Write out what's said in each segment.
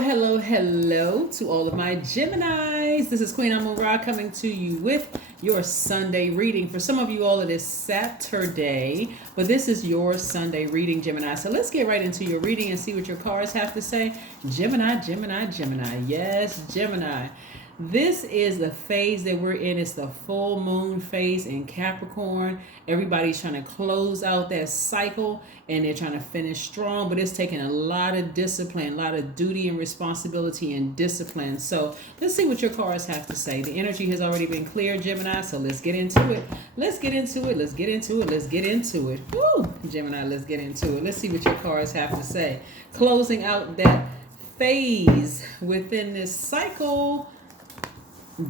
Hello to all of my Geminis. This is Queen Amun Ra coming to you with your Sunday reading. For some of you all, it is Saturday, but this is your Sunday reading, Gemini. So let's get right into your reading and see what your cards have to say. Gemini. Yes, Gemini. This is the phase that we're in. It's the full moon phase in Capricorn. Everybody's trying to close out that cycle and they're trying to finish strong, but it's taking a lot of discipline, a lot of duty and responsibility and discipline. So let's see what your cards have to say. The energy has already been cleared, Gemini, so let's get into it. Let's get into it. Woo! Gemini, let's get into it. Let's see what your cards have to say. Closing out that phase within this cycle.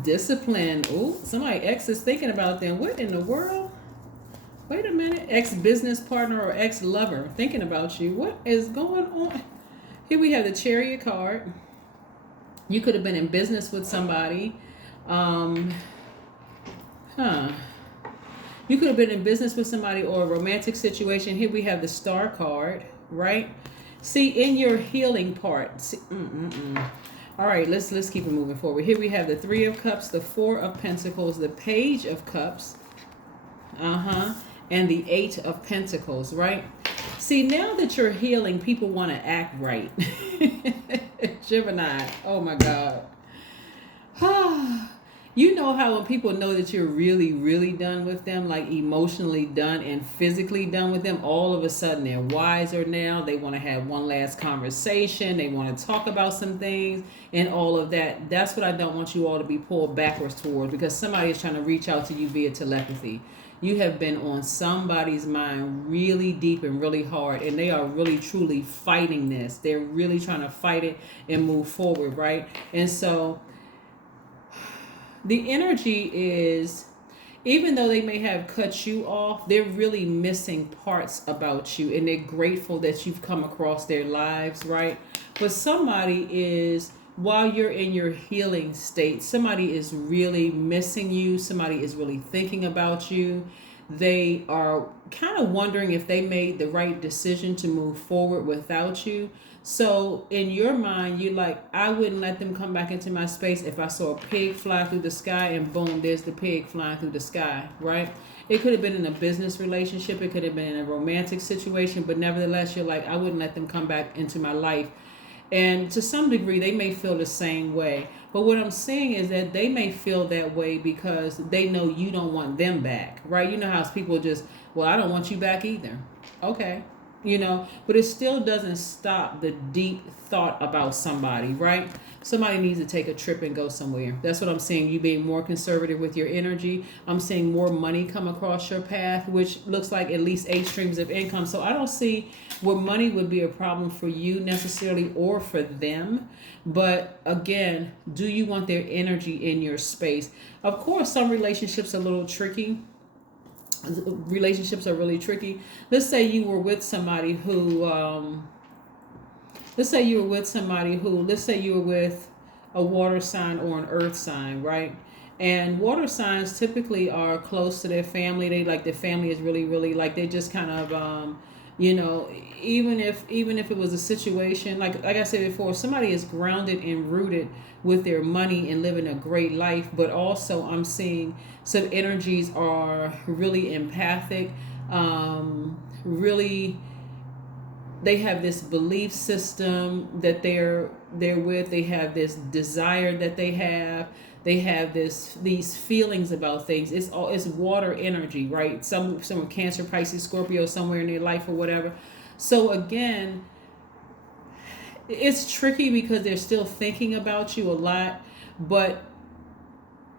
Discipline. Oh, somebody ex is thinking about them. What in the world? Wait a minute. Ex-business partner or ex-lover thinking about you. What is going on? Here we have the Chariot card. You could have been in business with somebody. You could have been in business with somebody or a romantic situation. Here we have the Star card, right? See, in your healing part. See, All right, let's keep it moving forward. Here we have the Three of Cups, the Four of Pentacles, the Page of Cups, and the Eight of Pentacles, right? See, now that you're healing, people want to act right. Gemini, oh my God. You know how when people know that you're really, really done with them, like emotionally done and physically done with them, all of a sudden they're wiser now. They want to have one last conversation. They want to talk about some things and all of that. That's what I don't want you all to be pulled backwards towards, because somebody is trying to reach out to you via telepathy. You have been on somebody's mind really deep and really hard, and they are really, truly fighting this. They're really trying to fight it and move forward, right? And so the energy is, even though they may have cut you off, they're really missing parts about you, and they're grateful that you've come across their lives, right? But somebody is, while you're in your healing state, somebody is really missing you. Somebody is really thinking about you. They are kind of wondering if they made the right decision to move forward without you. So in your mind, you're like, I wouldn't let them come back into my space if I saw a pig fly through the sky, and boom, there's the pig flying through the sky, right? It could have been in a business relationship. It could have been in a romantic situation, but nevertheless, you're like, I wouldn't let them come back into my life. And to some degree, they may feel the same way. But what I'm saying is that they may feel that way because they know you don't want them back, right? You know how people just, well, I don't want you back either. Okay. But it still doesn't stop the deep thought about somebody, right? Somebody needs to take a trip and go somewhere. That's what I'm saying. You being more conservative with your energy. I'm seeing more money come across your path, which looks like at least 8 streams of income. So I don't see where money would be a problem for you necessarily, or for them. But again, do you want their energy in your space? Of course, some relationships are a little tricky. Relationships are really tricky. Let's say you were with somebody who, let's say you were with a water sign or an earth sign, right? And water signs typically are close to their family. They like, their family is really, really like, they just kind of, even if it was a situation, like I said before, somebody is grounded and rooted with their money and living a great life, but also I'm seeing some energies are really empathic, really, they have this belief system that they're with. They have this desire that they have these feelings about things. It's water energy, right? Some Cancer, Pisces, Scorpio, somewhere in their life or whatever. So again, it's tricky because they're still thinking about you a lot, but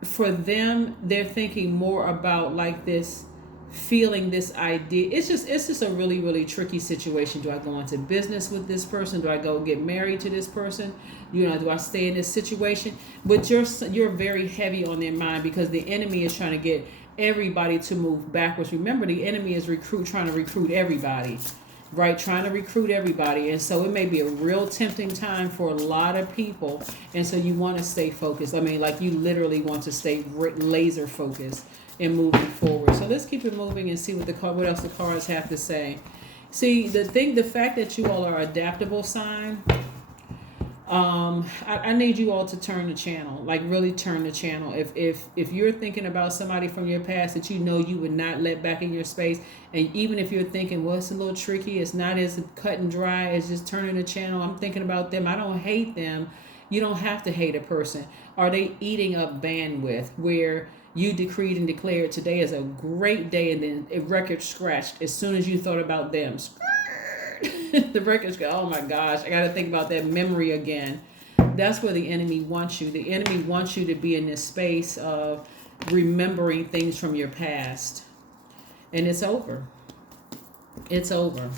for them, they're thinking more about like this feeling, this idea. It's just a really, really tricky situation. Do I go into business with this person? Do I go get married to this person? Do I stay in this situation? But you're very heavy on their mind because the enemy is trying to get everybody to move backwards. Remember, the enemy is trying to recruit everybody, right? Trying to recruit everybody. And so it may be a real tempting time for a lot of people. And so you want to stay focused. I mean, like, you literally want to stay laser focused and moving forward. So let's keep it moving and see what else the cards have to say. See, the fact that you all are adaptable sign, I need you all to turn the channel, like really turn the channel. If you're thinking about somebody from your past that you know you would not let back in your space, and even if you're thinking, well, it's a little tricky, it's not as cut and dry as just turning the channel. I'm thinking about them. I don't hate them. You don't have to hate a person. Are they eating up bandwidth where you decreed and declared today is a great day, and then a record scratched as soon as you thought about them? The records go, oh my gosh, I got to think about that memory again. That's where the enemy wants you. The enemy wants you to be in this space of remembering things from your past. And it's over. It's over.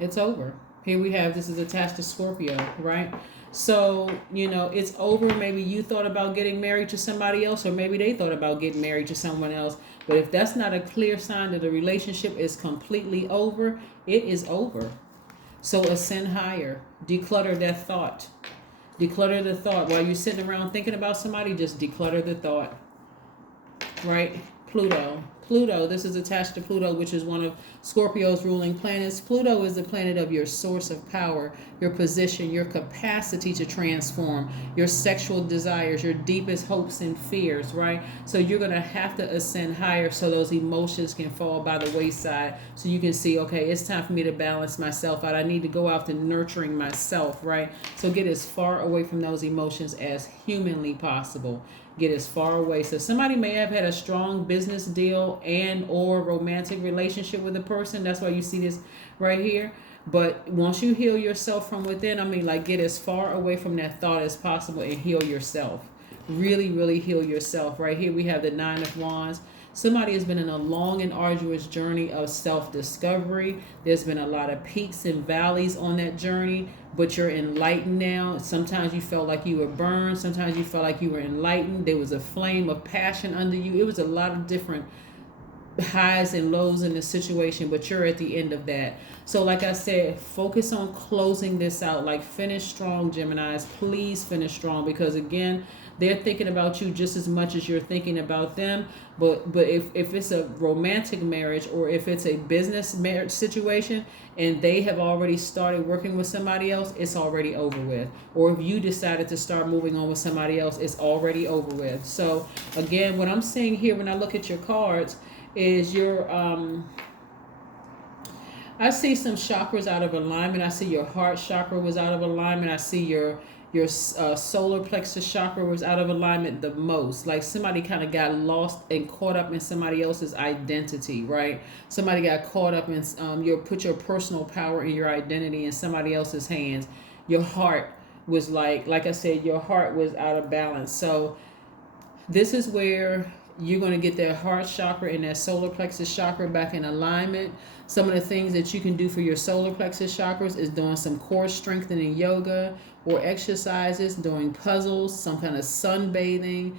It's over. Here we have, this is attached to Scorpio, right? So, it's over. Maybe you thought about getting married to somebody else, or maybe they thought about getting married to someone else. But if that's not a clear sign that the relationship is completely over, it is over. So ascend higher. Declutter that thought. Declutter the thought. While you're sitting around thinking about somebody, just declutter the thought. Right? Pluto, this is attached to Pluto, which is one of Scorpio's ruling planets. Pluto is the planet of your source of power, your position, your capacity to transform, your sexual desires, your deepest hopes and fears, right? So you're going to have to ascend higher so those emotions can fall by the wayside, so you can see, okay, it's time for me to balance myself out. I need to go after nurturing myself, right? So get as far away from those emotions as humanly possible. Get as far away. So somebody may have had a strong business deal and or romantic relationship with a person. That's why you see this right here. But once you heal yourself from within, get as far away from that thought as possible and heal yourself. Really, really heal yourself. Right here we have the Nine of Wands. Somebody has been in a long and arduous journey of self-discovery. There's been a lot of peaks and valleys on that journey, but you're enlightened now. Sometimes you felt like you were burned. Sometimes you felt like you were enlightened. There was a flame of passion under you. It was a lot of different highs and lows in the situation, but you're at the end of that. So like I said, focus on closing this out. Like, finish strong, Geminis. Please finish strong, because again, they're thinking about you just as much as you're thinking about them. But if it's a romantic marriage, or if it's a business marriage situation and they have already started working with somebody else, it's already over with. Or if you decided to start moving on with somebody else, it's already over with. So again, what I'm seeing here when I look at your cards is your I see some chakras out of alignment. I see your heart chakra was out of alignment. I see your solar plexus chakra was out of alignment the most. Like somebody kind of got lost and caught up in somebody else's identity, right? Somebody got caught up in put your personal power and your identity in somebody else's hands. Your heart was like I said, your heart was out of balance. So this is where you're going to get that heart chakra and that solar plexus chakra back in alignment. Some of the things that you can do for your solar plexus chakras is doing some core strengthening yoga or exercises, doing puzzles, some kind of sunbathing,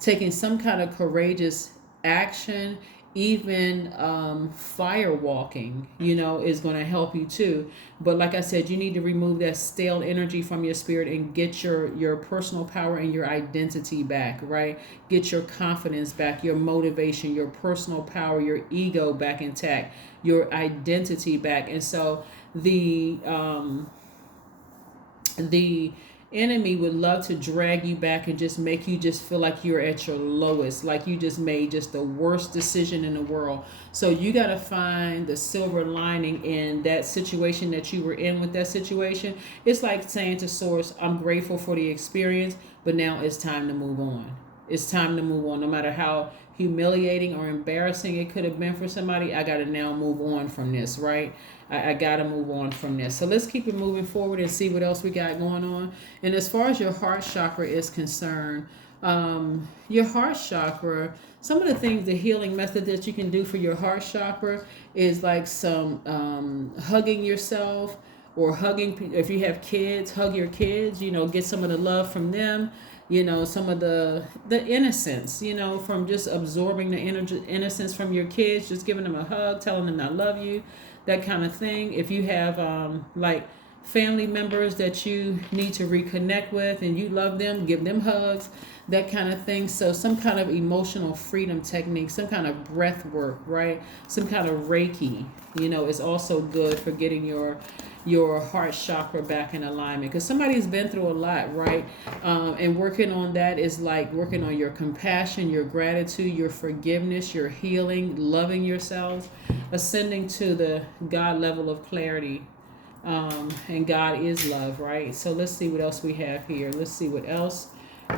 taking some kind of courageous action. Even fire walking, is going to help you too. But like I said, you need to remove that stale energy from your spirit and get your personal power and your identity back, right? Get your confidence back, your motivation, your personal power, your ego back intact, your identity back. And so the enemy would love to drag you back and just make you just feel like you're at your lowest, like you just made just the worst decision in the world. So you got to find the silver lining in that situation that you were in with that situation. It's like saying to Source, I'm grateful for the experience, but now it's time to move on. It's time to move on. No matter how humiliating or embarrassing it could have been for somebody, I got to now move on from this, right? I got to move on from this. So let's keep it moving forward and see what else we got going on. And as far as your heart chakra is concerned, your heart chakra, some of the things, the healing method that you can do for your heart chakra is like some hugging yourself, or hugging, if you have kids, hug your kids, get some of the love from them. Some of the innocence, from just absorbing the innocence from your kids, just giving them a hug, telling them I love you, that kind of thing. If you have like family members that you need to reconnect with and you love them, give them hugs, that kind of thing. So some kind of emotional freedom technique, some kind of breath work, right? Some kind of Reiki, is also good for getting your your heart chakra back in alignment, because somebody's been through a lot, right? And working on that is like working on your compassion, your gratitude, your forgiveness, your healing, loving yourselves, ascending to the God level of clarity. And God is love, right? So let's see what else we have here. Let's see what else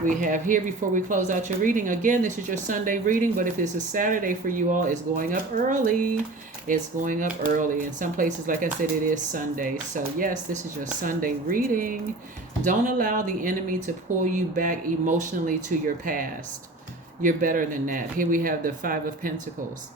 we have here before we close out your reading. Again, this is your Sunday reading, but if it's a Saturday for you all, it's going up early. It's going up early. In some places, like I said, it is Sunday. So yes, this is your Sunday reading. Don't allow the enemy to pull you back emotionally to your past. You're better than that. Here we have the Five of Pentacles.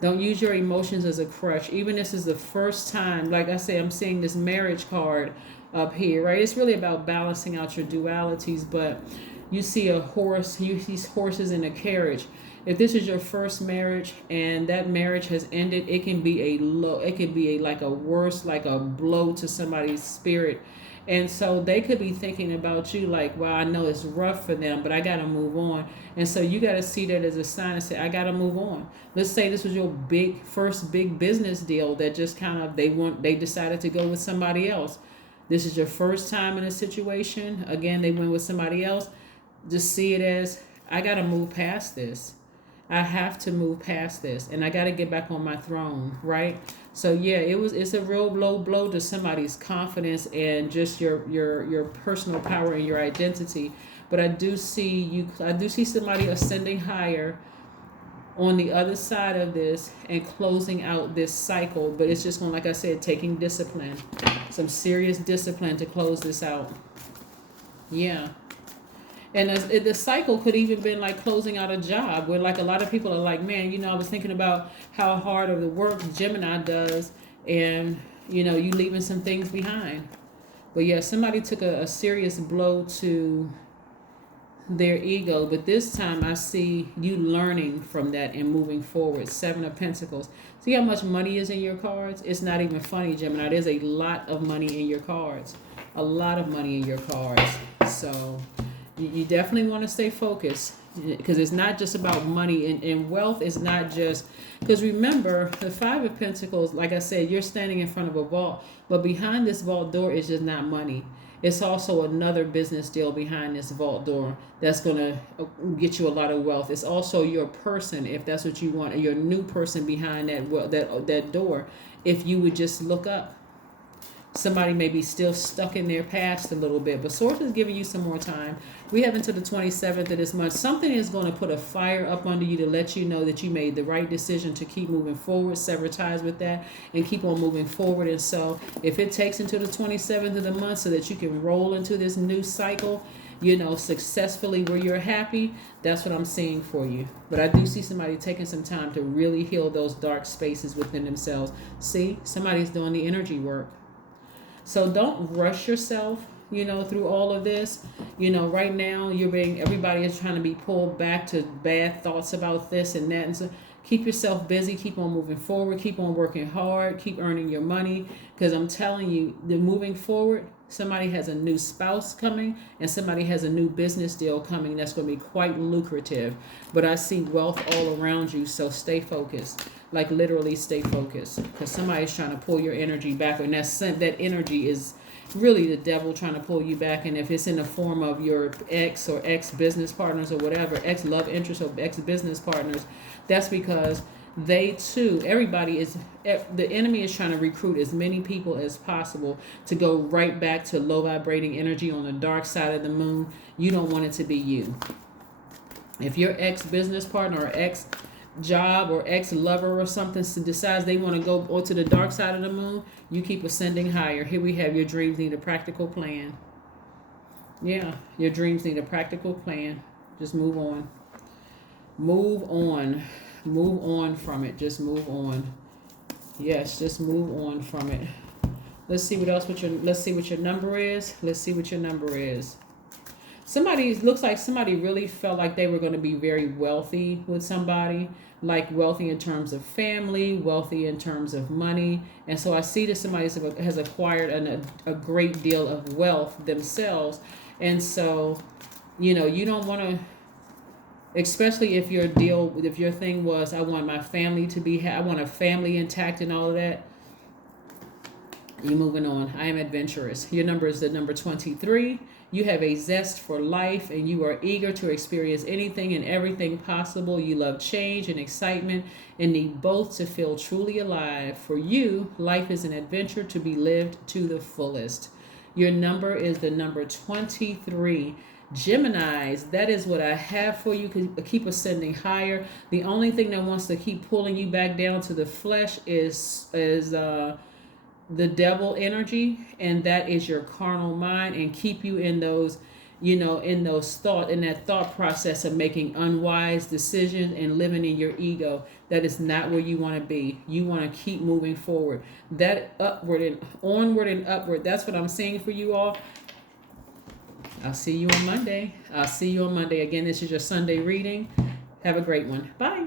Don't use your emotions as a crutch. Even this is the first time, like I say, I'm seeing this marriage card up here, right? It's really about balancing out your dualities, but you see a horse, you see horses in a carriage. If this is your first marriage and that marriage has ended, it can be a low, it could be a like a worse, like a blow to somebody's spirit. And so they could be thinking about you like, well, I know it's rough for them, but I got to move on. And so you got to see that as a sign and say, I got to move on. Let's say this was your first big business deal that just kind of, they decided to go with somebody else. This is your first time in a situation. Again, they went with somebody else. Just see it as, I got to move past this. I have to move past this, and I got to get back on my throne, right? So yeah, it's a real low blow to somebody's confidence and just your personal power and your identity. But I do see somebody ascending higher on the other side of this and closing out this cycle. But it's just going, like I said, taking discipline, some serious discipline to close this out. Yeah. And the cycle could even been like closing out a job where like a lot of people are like, man, I was thinking about how hard of the work Gemini does, and you leaving some things behind. But yeah, somebody took a serious blow to their ego, but this time I see you learning from that and moving forward. Seven of Pentacles. See how much money is in your cards? It's not even funny, Gemini. There's a lot of money in your cards. A lot of money in your cards. So you definitely want to stay focused, because it's not just about money, and wealth is not just, because remember the Five of Pentacles, like I said, you're standing in front of a vault, but behind this vault door is just not money. It's also another business deal behind this vault door that's going to get you a lot of wealth. It's also your person, if that's what you want, your new person behind that door. If you would just look up. Somebody may be still stuck in their past a little bit, but Source is giving you some more time. We have until the 27th of this month. Something is going to put a fire up under you to let you know that you made the right decision to keep moving forward, sever ties with that, and keep on moving forward. And so if it takes until the 27th of the month so that you can roll into this new cycle, successfully where you're happy, that's what I'm seeing for you. But I do see somebody taking some time to really heal those dark spaces within themselves. See, somebody's doing the energy work. So don't rush yourself, through all of this. Right now everybody is trying to be pulled back to bad thoughts about this and that. And so keep yourself busy, keep on moving forward, keep on working hard, keep earning your money. Because I'm telling you, the moving forward, somebody has a new spouse coming and somebody has a new business deal coming that's going to be quite lucrative. But I see wealth all around you, so stay focused. Like literally stay focused, because somebody's trying to pull your energy back, and that energy is really the devil trying to pull you back. And if it's in the form of your ex or ex business partners or whatever, ex love interest or ex business partners, that's because they too, the enemy is trying to recruit as many people as possible to go right back to low vibrating energy on the dark side of the moon. You don't want it to be you. If your ex business partner or ex job or ex-lover or something decides they want to go onto the dark side of the moon, you keep ascending higher. Here we have your dreams need a practical plan. Yeah, your dreams need a practical plan. Just move on. Move on. Move on from it. Just move on. Yes, just move on from it. Let's see what else. Let's see what your number is. Let's see what your number is. Looks like somebody really felt like they were going to be very wealthy with somebody, like wealthy in terms of family, wealthy in terms of money. And so I see that somebody has acquired a great deal of wealth themselves. And so, you don't want to, especially if your thing was, I want my family to be, I want a family intact and all of that. You're moving on. I am adventurous. Your number is the number 23. You have a zest for life and you are eager to experience anything and everything possible. You love change and excitement and need both to feel truly alive. For you, life is an adventure to be lived to the fullest. Your number is the number 23. Geminis, that is what I have for you. Keep ascending higher. The only thing that wants to keep pulling you back down to the flesh is the devil energy, and that is your carnal mind, and keep you in those, in that thought process of making unwise decisions and living in your ego. That is not where you want to be. You want to keep moving forward, that upward and onward and upward. That's what I'm saying for you all. I'll see you on Monday. Again, this is your Sunday reading. Have a great one. Bye.